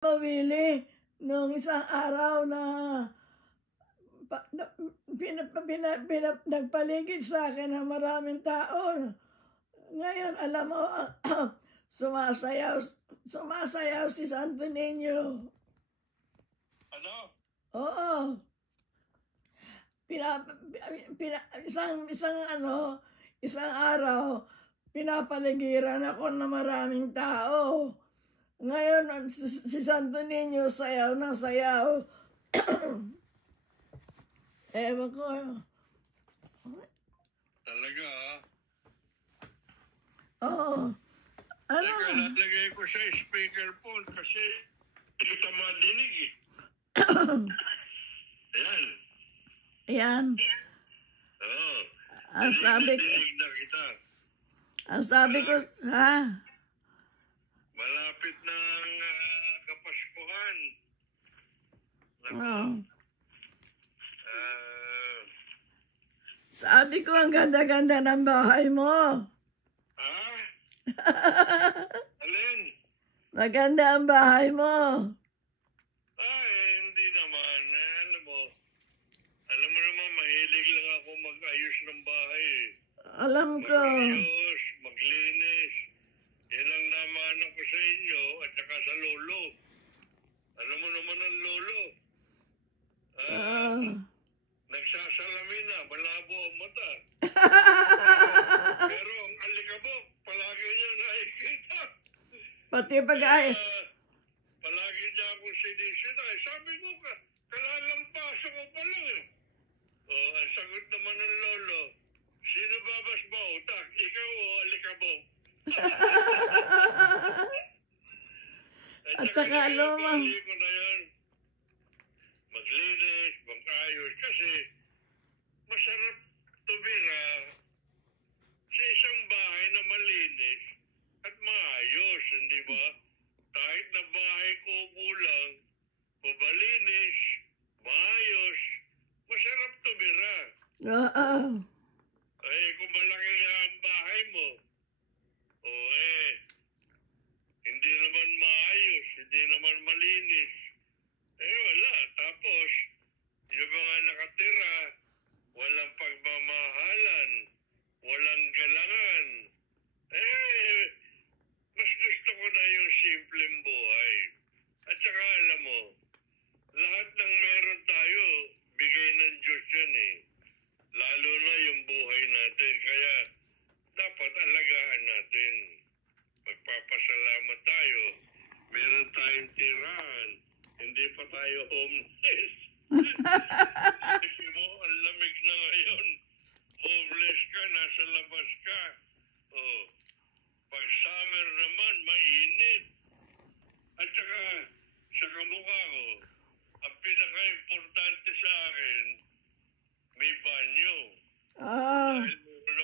Pawili nung isang araw na, nagpaligid sa akin ng maraming tao. Ngayon, alam mo, sumasayaw si Santo Niño. Ano? Oo. Isang araw, pinapaligiran ako ng maraming tao. Ngayon, si Santo Niño sayaw ng sayaw. Ewan ko. Talaga, ha? Oo. Ano? Teka, lalagay ko sa speakerphone kasi hindi kita madinig eh. Ayan. Ayan. Oo. Ang sabi ko, Dinig na kita. ha? Malapit na ang Kapaskuhan. Oo. Ah, Sabi ko, ang ganda-ganda ng bahay mo. ha? Alin? Maganda ang bahay mo. Ay, hindi naman. Alam mo naman, mahilig lang ako mag-ayos ng bahay eh. Alam ko. Mag-ayos, maglinis. Yan ang namahanan ko sa inyo at saka sa lolo. Alam mo naman ang lolo. Nagsasalamin na, malabo ang mata. Pero ang alikabok, palagi niya nakikita. Pati pag-ay. Palagi niya akong sinisita. Sabi ko ka, kalalampaso ko pa lang eh. Ang sagot naman ng lolo, sino babas ba utak? Ikaw o alikabok? At saka alam mo, ko na yan. Maglinis, mag-ayos. Kasi masarap tumira sa isang bahay na malinis at maayos, hindi ba? Kahit na bahay ko kulang, malinis, maayos, masarap tumira. oo. Kung malaki nga ang bahay mo, hindi naman maayos, hindi naman malinis. Wala. Tapos, yung mga nakatira, walang pagmamahalan, walang galangan. Mas gusto ko na yung simpleng buhay. At saka alam mo, lahat ng meron tayo, bigay ng Diyos yan eh. Lalo na yung buhay natin. Kaya, dapat alagaan natin. Magpapasalamat tayo. Meron tayong tirahan. Hindi pa tayo homeless. Kasi mo, ang lamig na ngayon. Homeless ka, nasa labas ka. Pag summer naman, mainit. At saka, sa kamukha ko, ang pinaka-importante sa akin, may banyo. Oo. Dahil